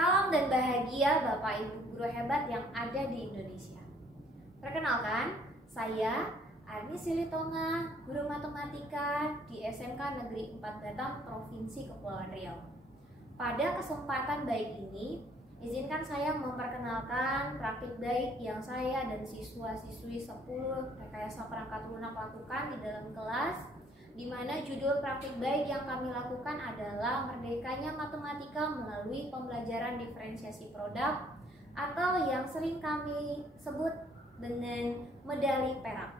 Salam dan bahagia Bapak Ibu guru hebat yang ada di Indonesia. Perkenalkan, saya Arni Silitonga, guru matematika di SMK Negeri 4 Batam, Provinsi Kepulauan Riau. Pada kesempatan baik ini, izinkan saya memperkenalkan praktik baik yang saya dan siswa-siswi 10 Rekayasa Perangkat Lunak lakukan di dalam kelas, di mana judul praktik baik yang kami lakukan adalah merdekanya matematika melalui pembelajaran diferensiasi produk atau yang sering kami sebut dengan medali perak.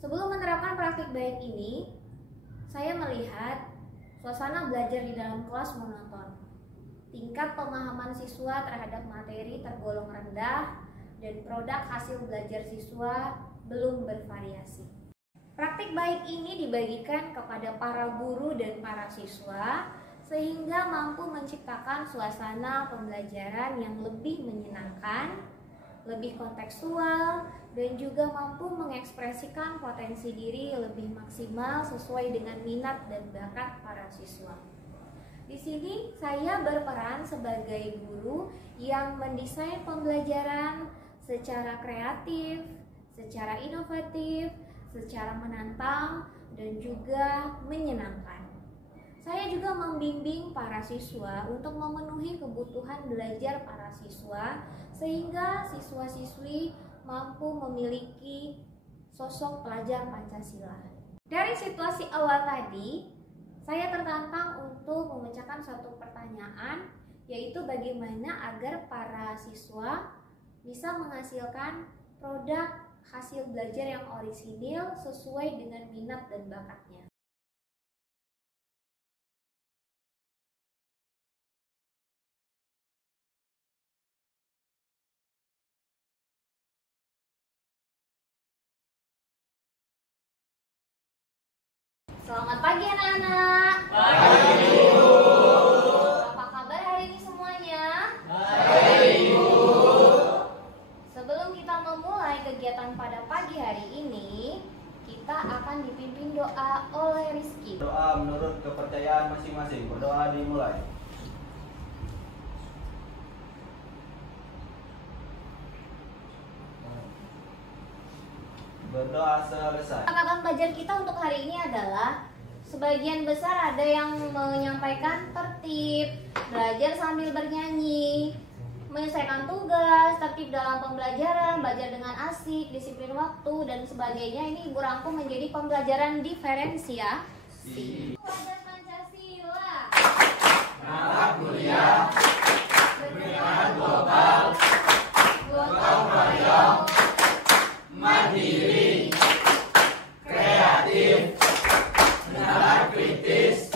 Sebelum menerapkan praktik baik ini, saya melihat suasana belajar di dalam kelas monoton. Tingkat pemahaman siswa terhadap materi tergolong rendah dan produk hasil belajar siswa belum bervariasi. Praktik baik ini dibagikan kepada para guru dan para siswa sehingga mampu menciptakan suasana pembelajaran yang lebih menyenangkan, lebih kontekstual, dan juga mampu mengekspresikan potensi diri lebih maksimal sesuai dengan minat dan bakat para siswa. Di sini saya berperan sebagai guru yang mendesain pembelajaran secara kreatif, secara inovatif, secara menantang, dan juga menyenangkan. Saya juga membimbing para siswa untuk memenuhi kebutuhan belajar para siswa sehingga siswa-siswi mampu memiliki sosok pelajar Pancasila. Dari situasi awal tadi, saya tertantang untuk memecahkan satu pertanyaan, yaitu bagaimana agar para siswa bisa menghasilkan produk hasil belajar yang orisinil sesuai dengan minat dan bakatnya. Selamat pagi anak-anak. Pagi Ibu. Apa kabar hari ini semuanya? Baik Ibu. Sebelum kita memulai kegiatan pada pagi hari ini, kita akan dipimpin doa oleh Rizky. Doa menurut kepercayaan masing-masing. Berdoa dimulai. Berdoa selesai. Catatan belajar kita untuk hari ini adalah sebagian besar ada yang menyampaikan tertib, belajar sambil bernyanyi, menyelesaikan tugas, tertib dalam pembelajaran, belajar dengan asik, disiplin waktu, dan sebagainya. Ini Ibu rangkum menjadi pembelajaran diferensiasi. Pelajar Pancasila. Anak kuliah. Berkenan global. Gotong royong. Mandiri. Kreatif. Nalar kritis.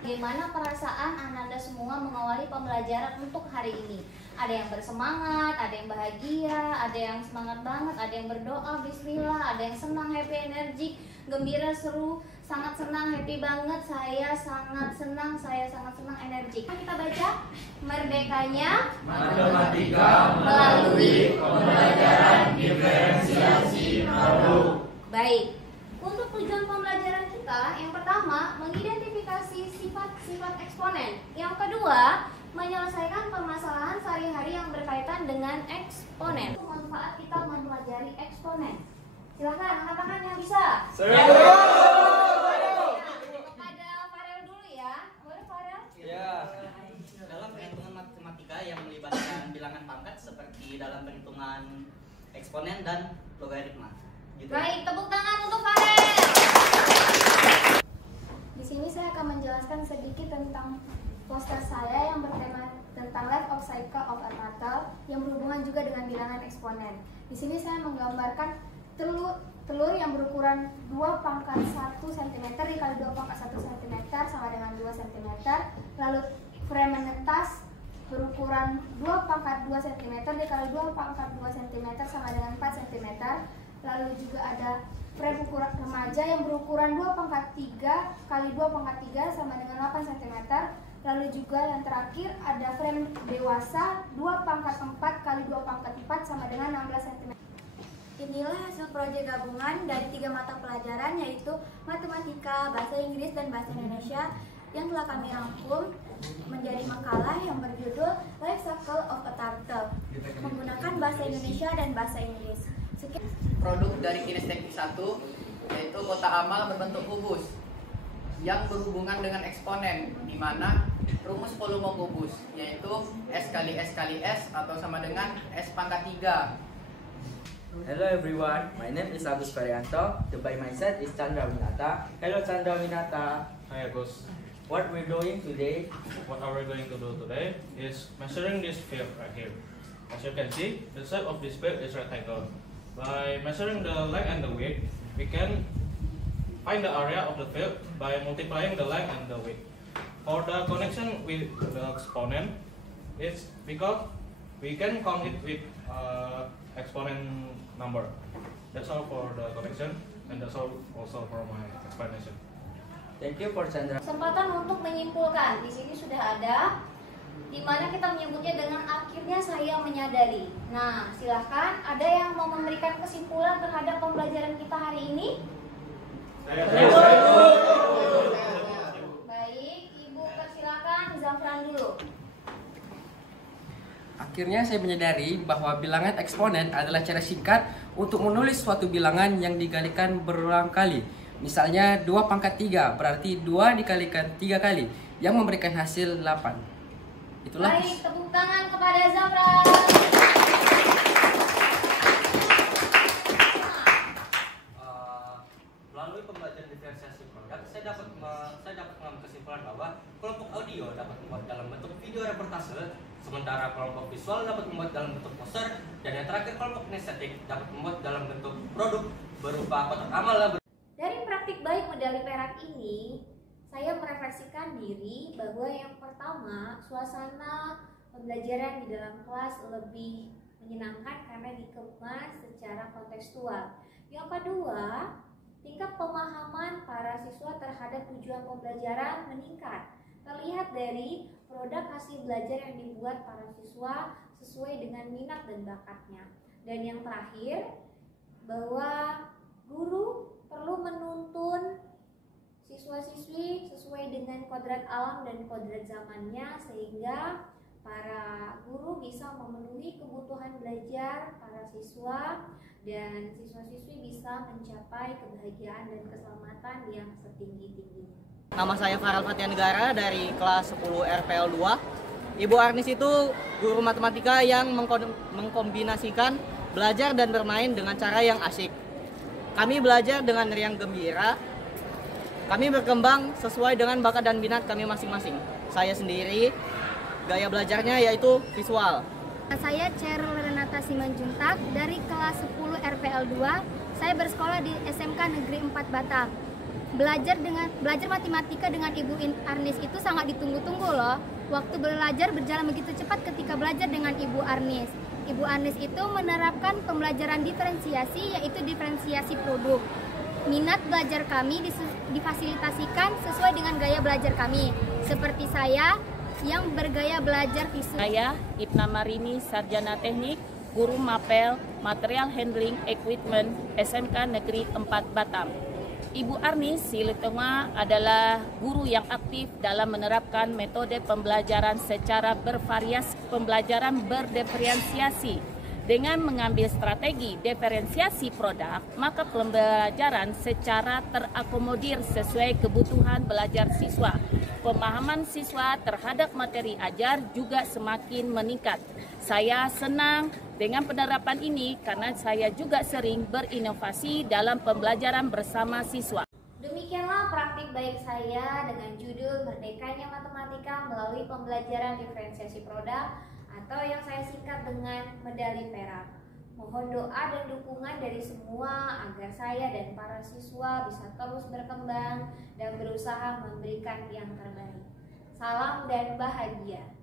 Bagaimana perasaan Ananda semua mengawali pembelajaran untuk hari ini? Ada yang bersemangat, ada yang bahagia, ada yang semangat banget, ada yang berdoa bismillah, ada yang senang, happy, energik, gembira, seru, sangat senang, happy banget, saya sangat senang, energik. Kita baca merdekanya Matematika melalui pembelajaran diferensiasi produk. Baik. Untuk tujuan pembelajaran kita, yang pertama, mengidentifikasi sifat-sifat eksponen. Yang kedua, menyelesaikan permasalahan sehari-hari yang berkaitan dengan eksponen. Manfaat kita mempelajari eksponen. Silakan angkat tangan yang bisa. Kepada Farel dulu ya. Boleh Farel? Ya, dalam perhitungan matematika yang melibatkan bilangan pangkat seperti dalam perhitungan eksponen dan logaritma. Gitu. Baik, tepuk tangan untuk Farel. Di sini saya akan menjelaskan sedikit tentang poster saya yang bertema tentang life of cycle of a matter yang berhubungan juga dengan bilangan eksponen. Di sini saya menggambarkan telur yang berukuran 2 pangkat 1 cm dikali 2 pangkat 1 cm sama dengan 2 cm. Lalu frame menetas berukuran 2 pangkat 2 cm dikali 2 pangkat 2 cm sama dengan 4 cm. Lalu juga ada frame ukuran remaja yang berukuran 2 pangkat 3 kali 2 pangkat 3 sama dengan 8 cm. Lalu juga yang terakhir ada frame dewasa 2 pangkat 4 kali 2 pangkat 4 sama dengan 16 cm. Inilah hasil proyek gabungan dari 3 mata pelajaran, yaitu matematika, bahasa Inggris, dan bahasa Indonesia, yang telah kami rangkum menjadi makalah yang berjudul Life Cycle of a Turtle menggunakan bahasa Indonesia dan bahasa Inggris. Produk dari kinesteknik 1 yaitu kotak amal berbentuk kubus yang berhubungan dengan eksponen, di mana rumus volume kubus yaitu S kali S kali S atau sama dengan S pangkat 3. Hello everyone, my name is Agus Varianto. By my side is Chandra Winata. Hello Chandra Winata. Hi Agus. What we're doing today? What are we going to do today is measuring this field right here. As you can see, the shape of this field is rectangle. By measuring the length and the width, we can find the area of the field by multiplying the length and the width. For the connection with the exponent, it's because we can count it with exponent number. That's all for the connection, and that's all also for my explanation. Thank you for Chandra. Kesempatan untuk menyimpulkan di sini sudah ada, di mana kita menyebutnya dengan akhirnya saya menyadari. Nah, silahkan ada yang mau memberikan kesimpulan terhadap pembelajaran kita hari ini? Baik, Ibu persilakan Zafran dulu. Akhirnya saya menyadari bahwa bilangan eksponen adalah cara singkat untuk menulis suatu bilangan yang dikalikan berulang kali. Misalnya 2 pangkat 3 berarti 2 dikalikan 3 kali yang memberikan hasil 8. Itulah. Baik, tepuk tangan kepada Zafran. Melalui pembelajaran diferensiasi produk, saya dapat mengambil kesimpulan bahwa kelompok audio dapat membuat dalam bentuk video reportase, sementara kelompok visual dapat membuat dalam bentuk poster, dan yang terakhir kelompok kinestetik dapat membuat dalam bentuk produk berupa kotak amal. Dari praktik baik medali perak ini, saya merefleksikan diri bahwa yang pertama, suasana pembelajaran di dalam kelas lebih menyenangkan karena dikemas secara kontekstual. Yang kedua, tingkat pemahaman para siswa terhadap tujuan pembelajaran meningkat. Terlihat dari produk hasil belajar yang dibuat para siswa sesuai dengan minat dan bakatnya. Dan yang terakhir, bahwa guru perlu menuntun siswa-siswi sesuai dengan kodrat alam dan kodrat zamannya, sehingga para guru bisa memenuhi kebutuhan belajar para siswa dan siswa-siswi bisa mencapai kebahagiaan dan keselamatan yang setinggi-tingginya. Nama saya Farel Fatia Negara dari kelas 10 RPL 2. Ibu Arnis itu guru matematika yang mengkombinasikan belajar dan bermain dengan cara yang asyik. Kami belajar dengan riang gembira. Kami berkembang sesuai dengan bakat dan minat kami masing-masing. Saya sendiri, gaya belajarnya yaitu visual. Saya Cheryl Renata Simanjuntak dari kelas 10 RPL 2. Saya bersekolah di SMK Negeri 4 Batam. Belajar matematika dengan Ibu Arnis itu sangat ditunggu-tunggu loh. Waktu belajar berjalan begitu cepat ketika belajar dengan Ibu Arnis. Ibu Arnis itu menerapkan pembelajaran diferensiasi, yaitu diferensiasi produk. Minat belajar kami difasilitasikan sesuai dengan gaya belajar kami. Seperti saya yang bergaya belajar visual. Saya Ibna Marini, Sarjana Teknik, Guru Mapel, Material Handling Equipment, SMK Negeri 4 Batam. Ibu Arnis Silitonga adalah guru yang aktif dalam menerapkan metode pembelajaran secara bervariasi, pembelajaran berdiferensiasi. Dengan mengambil strategi diferensiasi produk, maka pembelajaran secara terakomodir sesuai kebutuhan belajar siswa. Pemahaman siswa terhadap materi ajar juga semakin meningkat. Saya senang dengan penerapan ini karena saya juga sering berinovasi dalam pembelajaran bersama siswa. Demikianlah praktik baik saya dengan judul Merdekanya Matematika melalui pembelajaran diferensiasi produk, atau yang saya singkat dengan medali perak. Mohon doa dan dukungan dari semua agar saya dan para siswa bisa terus berkembang dan berusaha memberikan yang terbaik. Salam dan bahagia.